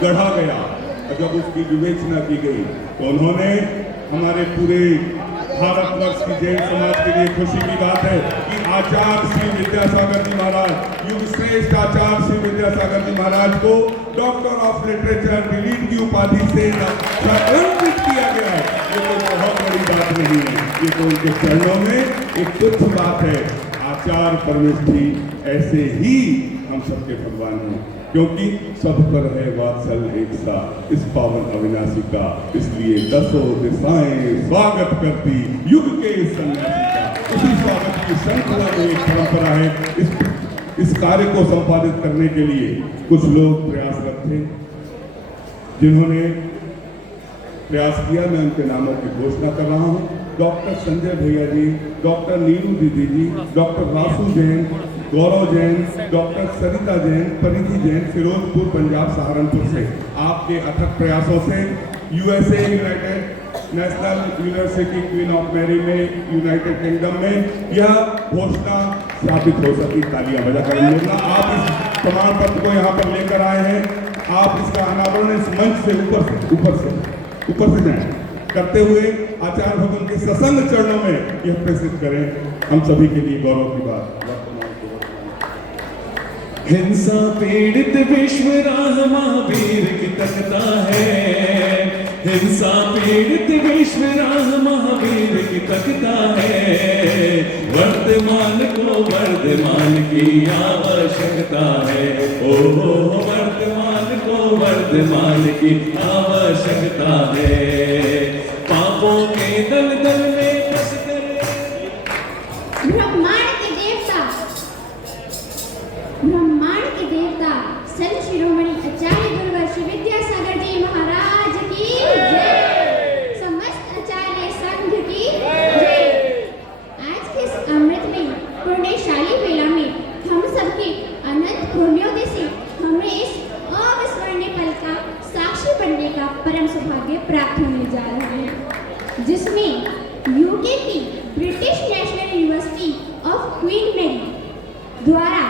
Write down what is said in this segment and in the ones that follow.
गढ़ा गया और जब उसकी विवेचना की गई तो उन्होंने हमारे पूरे भारतवर्ष की जैन समाज के लिए खुशी की बात है कि आचार्य श्री विद्यासागर जी महाराज, युग श्रेष्ठ आचार्य श्री विद्यासागर जी महाराज को डॉक्टर ऑफ लिटरेचर डिलीट की उपाधि से सम्मानित किया गया है। ये कोई बहुत बड़ी बात नहीं है, ये तो उनके चरणों में एक तुच्छ बात है। आचार्य परमेष्ठी ऐसे ही हम सबके भगवान हैं, क्योंकि सब पर है वात्सल्य एक सा इस पावन अविनाशी का, इसलिए दसों दिशाएं स्वागत करती युग के इस सन्यासी का। उसी स्वागत की श्रृंखला में एक परंपरा है। इस कार्य को संपादित करने के लिए कुछ लोग प्रयासरत थे, जिन्होंने प्रयास किया। मैं उनके नामों की घोषणा कर रहा हूँ। डॉक्टर संजय भैया जी, डॉक्टर नीलू दीदी जी, डॉक्टर रासू जैन, गौरव जैन, डॉक्टर सरिता जैन, परिधि जैन, फिरोजपुर पंजाब सहारनपुर से आपके अथक प्रयासों से USA United National University Queen of Mary में यूनाइटेड किंगडम में यह घोषणा स्थापित हो सकी। तालियां बजाकर आप इस प्रमाण पत्र को यहाँ पर लेकर आए हैं। आप इसका अनावरण इस मंच से ऊपर से जाएं करते हुए आचार्य भगवान के ससंग चरणों में यह प्रेषित करें। हम सभी के लिए गौरव की बात। हिंसा पीड़ित विश्व राह महावीर की तकता है, हिंसा पीड़ित विश्व राह महावीर की तकता है। वर्तमान को वर्धमान की आवश्यकता है, ओहो वर्तमान को वर्धमान की आवश्यकता है। पापों के दलदल में फंस कर ब्रह्मांड के देवता संत शिरोमणि आचार्य गुरुवर श्री विद्यासागर जी महाराज की जय, समस्त आचार्य संघ की जय। आज के इस अमृत में पुण्यशाली वेला में हम सबके अनंत पुण्योदय से हमें इस अविस्मरणीय पल का साक्षी बनने का परम सौभाग्य प्राप्त होने जा रहा है, जिसमें यूके की British National University of Queen Mary द्वारा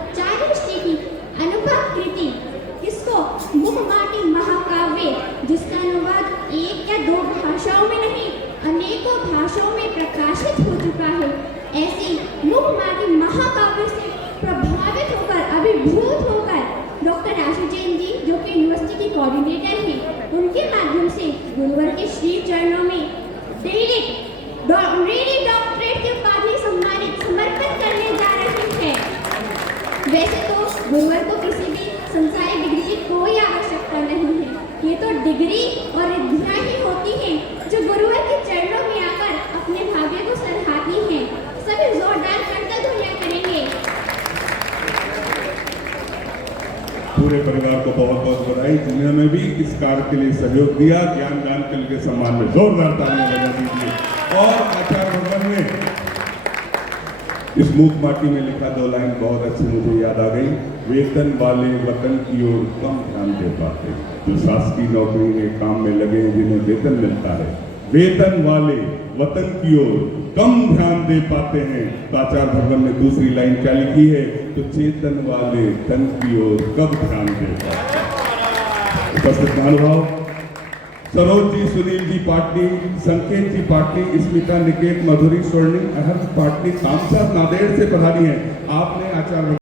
आचार्य श्री की अनुपम कृति, इसको मुखमाटी महाकाव्य, जिसका अनुवाद एक या दो भाषाओं में नहीं अनेकों भाषाओं में प्रकाशित हो चुका है, ऐसी मुखमाटी महाकाव्य से प्रभावित होकर, अभिभूत होकर डॉक्टर राशि जैन जी, जो कि यूनिवर्सिटी की कोऑर्डिनेटर हैं, उनके माध्यम से गुरुवर के श्री चरणों में डॉक्टरेट की उपाधि समर्पित करने जा रहे हैं। वैसे तो गुरुवर को किसी भी संसारिक डिग्री की कोई आवश्यकता नहीं है, ये तो डिग्री और रिद्धियां ही होती हैं जो गुरुवर के चरणों में आकर अपने भाग्य को सराहती हैं। सभी जोरदार करतल ध्वनियां करेंगे। पूरे परिवार को बहुत बहुत बधाई, जिन्होंने भी इस कार्य के लिए सहयोग दिया। ज्ञान दान के सम्मान में जोरदार तालियां बजा दीजिए। और आचार्य भगवान ने इस मूक माटी में लिखा दो लाइन बहुत अच्छी मुझे याद आ गई। वेतन वाले वतन की ओर कम ध्यान दे पाते, जो शासकीय नौकरी में काम में लगे हैं, जिन्हें वेतन मिलता है, वेतन वाले वतन की ओर कम ध्यान दे पाते हैं। तो आचार्य भगवान ने दूसरी लाइन क्या लिखी है, तो चेतन वाले तन की ओर कब ध्यान दे पाते हैं। उपस्थित महानुभाव, सरोज जी, सुनील जी पाटनी, संकेत जी पाटनी, स्मिता, निकेत, मधुरी, स्वर्णिम, अहर्ष पाटनी, कामसार नादेड़ से पधारी हैं। आपने आचार्य